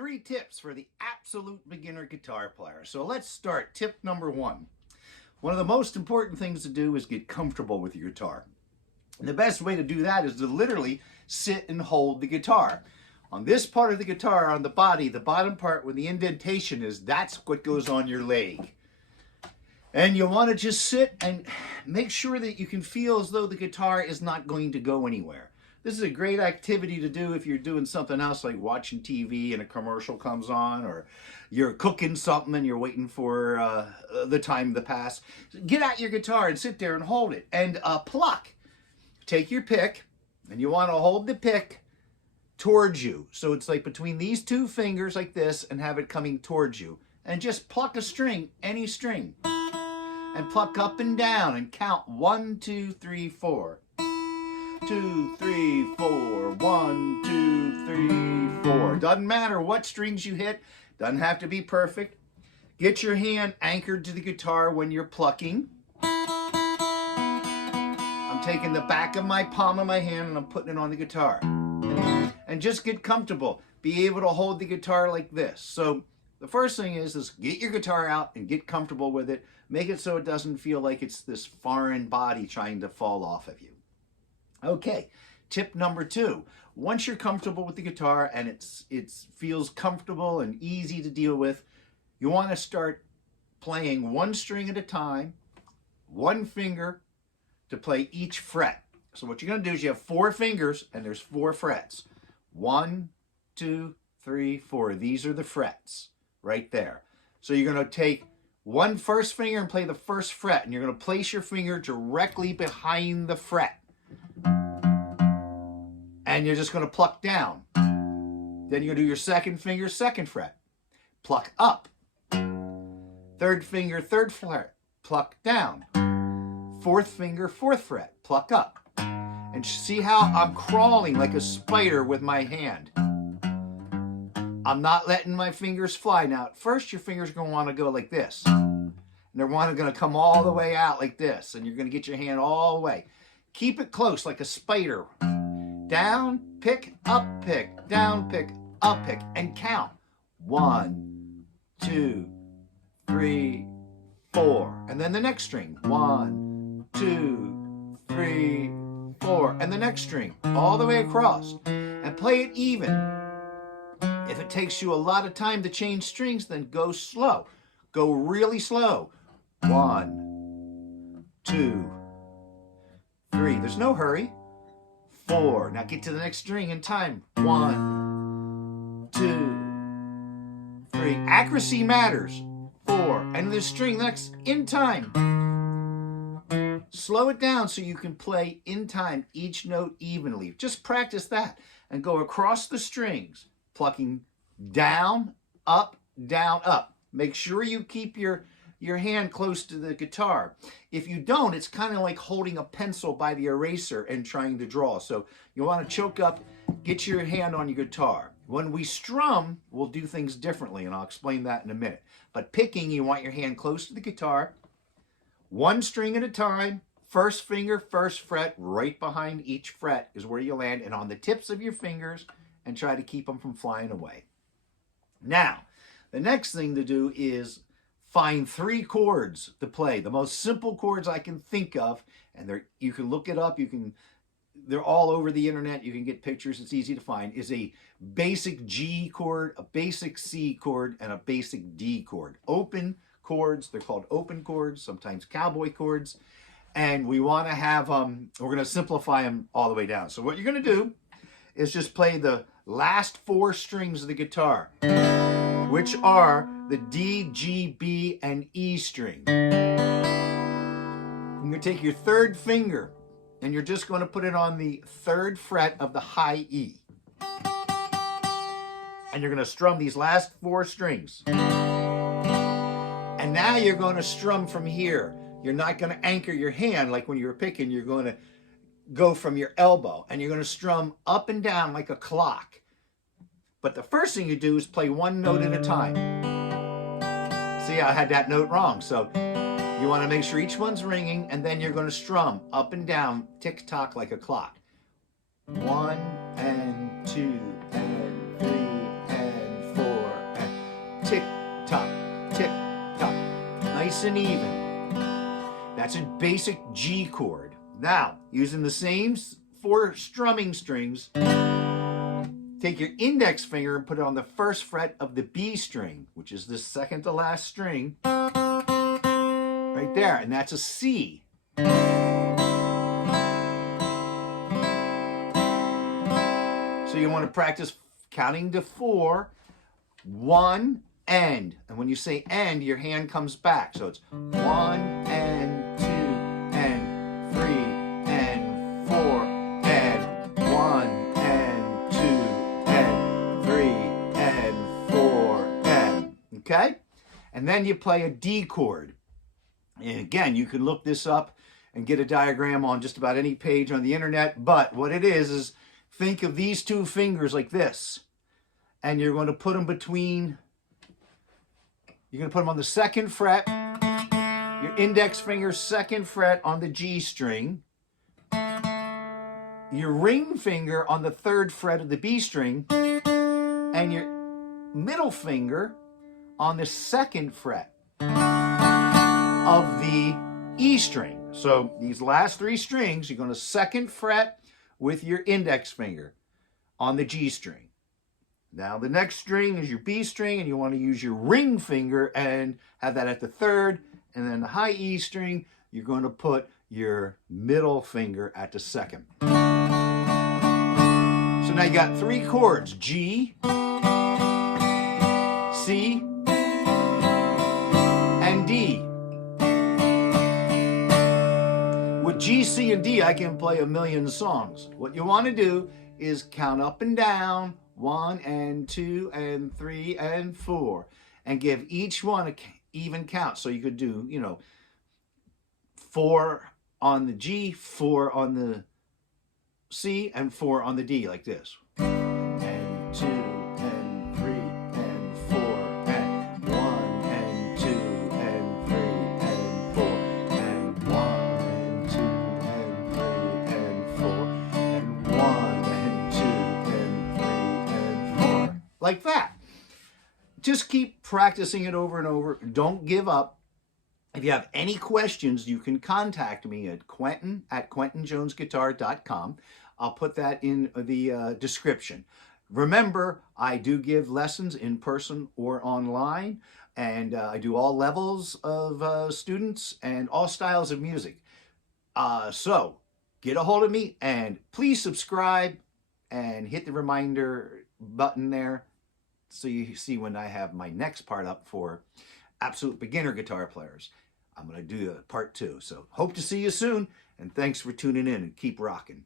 3 tips for the absolute beginner guitar player. So let's start. Tip number 1. One of the most important things to do is get comfortable with your guitar. And the best way to do that is to literally sit and hold the guitar. On this part of the guitar, on the body, the bottom part where the indentation is, that's what goes on your leg. And you want to just sit and make sure that you can feel as though the guitar is not going to go anywhere. This is a great activity to do if you're doing something else like watching TV and a commercial comes on, or you're cooking something and you're waiting for the time to pass. Get out your guitar and sit there and hold it and pluck. Take your pick and you want to hold the pick towards you. So it's like between these 2 fingers like this and have it coming towards you. And just pluck a string, any string. And pluck up and down and count 1, 2, 3, 4. 2, 3, 4. 1, 2, 3, 4. Doesn't matter what strings you hit. Doesn't have to be perfect. Get your hand anchored to the guitar when you're plucking. I'm taking the back of my palm of my hand and I'm putting it on the guitar. And just get comfortable. Be able to hold the guitar like this. So the first thing is get your guitar out and get comfortable with it. Make it so it doesn't feel like it's this foreign body trying to fall off of you. Okay, tip number 2. Once you're comfortable with the guitar and it feels comfortable and easy to deal with, you want to start playing 1 string at a time, 1 finger to play each fret. So what you're going to do is you have 4 fingers and there's 4 frets. 1, 2, 3, 4. These are the frets right there. So you're going to take 1 first finger and play the first fret, and you're going to place your finger directly behind the fret. And you're just going to pluck down. Then you're going to do your 2nd finger, 2nd fret. Pluck up. 3rd finger, 3rd fret. Pluck down. 4th finger, 4th fret. Pluck up. And see how I'm crawling like a spider with my hand. I'm not letting my fingers fly. Now, at first, your fingers are going to want to go like this. And they're going to come all the way out like this. And you're going to get your hand all the way. Keep it close like a spider. Down, pick, up, pick. Down, pick, up, pick. And count. 1, 2, 3, 4. And then the next string. 1, 2, 3, 4. And the next string. All the way across. And play it even. If it takes you a lot of time to change strings, then go slow. Go really slow. 1, 2, 3. There's no hurry. 4. Now get to the next string in time. 1, 2, 3. Accuracy matters. 4. And the string next in time. Slow it down so you can play in time each note evenly. Just practice that and go across the strings. Plucking down, up, down, up. Make sure you keep your hand close to the guitar. If you don't, it's kind of like holding a pencil by the eraser and trying to draw. So you want to choke up, get your hand on your guitar. When we strum, we'll do things differently, and I'll explain that in a minute. But picking, you want your hand close to the guitar, 1 string at a time, 1st finger, 1st fret, right behind each fret is where you land, and on the tips of your fingers, and try to keep them from flying away. Now, the next thing to do is find 3 chords to play. The most simple chords I can think of, and you can look it up. They're all over the internet. You can get pictures. It's easy to find. Is a basic G chord, a basic C chord, and a basic D chord. Open chords. They're called open chords, sometimes cowboy chords. And we want to have we're going to simplify them all the way down. So what you're going to do is just play the last 4 strings of the guitar, which are the D, G, B, and E string. You're going to take your 3rd finger and you're just going to put it on the 3rd fret of the high E. And you're going to strum these last 4 strings. And now you're going to strum from here. You're not going to anchor your hand like when you were picking. You're going to go from your elbow and you're going to strum up and down like a clock. But the first thing you do is play 1 note at a time. See, I had that note wrong. So you want to make sure each one's ringing, and then you're going to strum up and down, tick-tock like a clock. 1 and 2 and 3 and 4. tick, tock, tick, tock. Nice and even. That's a basic G chord. Now, using the same 4 strumming strings, take your index finger and put it on the 1st fret of the B string, which is the second to last string, right there, and that's a C. So you want to practice counting to 4, 1, end. And when you say end, your hand comes back. So it's 1 and 2 and 3 and 4 and 1 and 2 and 3 and 4 and. Okay? And then you play a D chord. And again, you can look this up and get a diagram on just about any page on the internet. But what it is think of these 2 fingers like this. And you're going to put them between, you're going to put them on the 2nd fret, your index finger 2nd fret on the G string, your ring finger on the 3rd fret of the B string, and your middle finger on the 2nd fret of the E string. So these last 3 strings, you're going to 2nd fret with your index finger on the G string. Now the next string is your B string, and you want to use your ring finger and have that at the 3rd, and then the high E string, you're going to put your middle finger at the 2nd. So now you got 3 chords, G, C, and D. With G, C, and D, I can play a million songs. What you want to do is count up and down, 1 and 2 and 3 and 4, and give each one an even count. So you could do, 4 on the G, 4 on the C, and 4 on the D, like this. And 2 and 3 and 4 and 1 and 2 and 3 and 4 and 1 and 2 and 3 and 4 and 1 and 2 and 3 and 4. Like that. Just keep practicing it over and over. Don't give up. If you have any questions, you can contact me at quentin@quentinjonesguitar.com. I'll put that in the description. Remember, I do give lessons in person or online, and I do all levels of students and all styles of music. So get a hold of me, and please subscribe and hit the reminder button there so you see when I have my next part up for absolute beginner guitar players. I'm going to do a part 2. So hope to see you soon, and thanks for tuning in, and keep rocking.